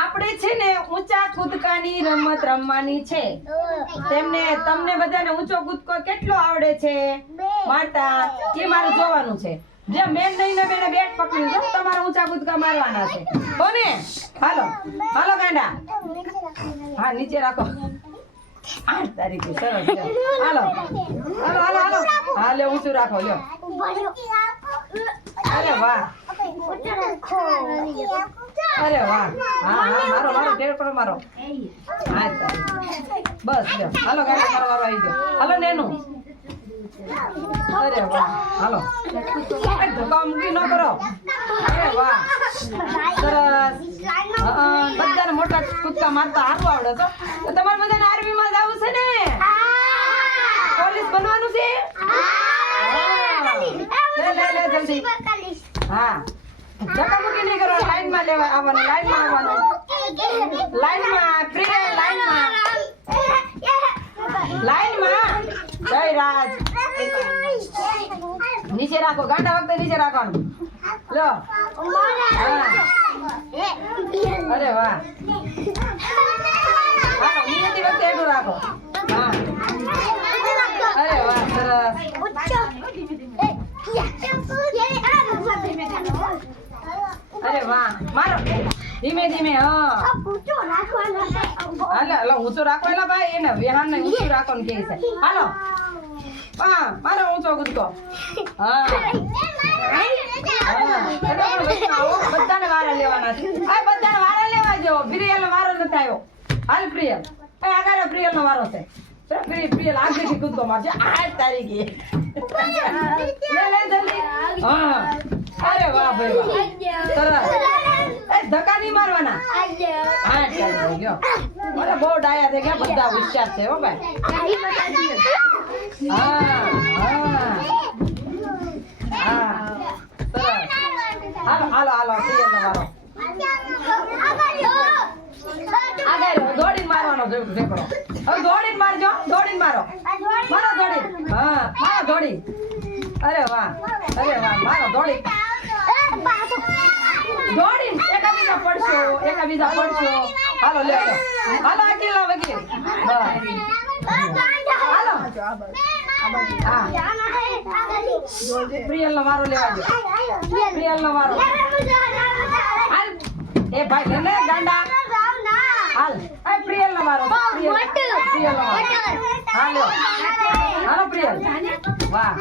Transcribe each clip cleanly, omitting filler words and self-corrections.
આપણે છે ને ઊંચા કૂદકાની રમત રમવાની છે. તમને બધાને ઊંચો કૂદકો કેટલો આવડે છે મારતા એ મારે જોવાનું છે. જે મેન નહીં ને બેને બેટ પકડી જો તમારે ઊંચા કૂદકા મારવાના છે. કોને? હાલો હાલો ગાંડા. હા નીચે રાખો. 8 તારીખે સરસ. હાલો હાલો હાલો હાલો. હા લે ઊંચું રાખો લ્યો. અરે વાહ અરે વાહ. હા હા મારો મારો ટેર પર મારો. હા બસ લ્યો. હાલો ગાંડા મારો વારો આવી ગયો. હાલો નેનું. અરે વાહ. હાલો ધક્કા મૂકી ન કરો. અરે વાહ સરસ. બધાને મોટા કૂદકા મારતા હારું આવડે છો. તો તમારે બધાને આર્મી માં જવું છે ને? પોલીસ બનવાનું છે? લે જલ્દી. હા ધક્કા મૂકી નહીં કરો. લાઈન માં લેવા આવવાનું. લાઈન માં આવવાનું. લાઈન માં પ્રિય લાઈન માં જય રાજ. નીચે રાખો ગાંડા વખતે નીચે રાખવાનું. લો અરે વાહ. હા નિયતિ વખતે એટલું રાખો. હા અરે વાહ સરસ. અરે વાહ મારો ધીમે ધીમે. હા હાલો ઊંચો રાખો. એલા ભાઈ એને વેહાણ ને ઊંચું રાખો ને કે છે. હાલો હા મારો ઊંચો કૂદકો. હા બધાને વારા લેવાના છે. આ બધાને વારા લેવા જો. પ્રિયલ નો વારો નથી આવ્યો. હાલ પ્રિયલ આગળ પ્રિયલ નો વારો છે. પ્રિયલ આગળથી કૂદકો મારશે. 8 તારીખે લે જલ્દી. હા અરે વાહ ભાઈ વાહ સરસ. ધક્કા નહીં મારવાના. 8 તારીખે ગયો. અરે બહુ ડાયા થઈ ગયા. બધા હોશિયાર છે હો ભાઈ. હા હા હા સરસ. હાલો હાલો હાલો પ્રિયલ નો વારો. આગળ દોડીને મારવાનો ઢેકડો. હવે દોડીને મારજો. દોડીને મારો. મારો દોડી. હા મારો દોડી. અરે વાહ મારો દોડી. દોડીને એકાબીજા પડશો. હાલો લે હાલો અકેલા વગેરે. હાલો હા પ્રિયલ નો વારો લેવા દો. પ્રિયલ નો વારો. હાલ એ ભાઈ લે ગાંડા. હાલ એ પ્રિયલ નો વારો. પ્રિયલ નો વારો. હાલો હાલો પ્રિયલ. વાહ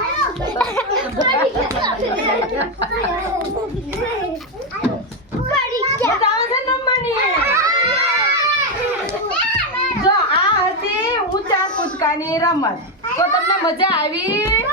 જો આ હતી ઊંચા કૂદકાની રમત. તો તમને મજા આવી?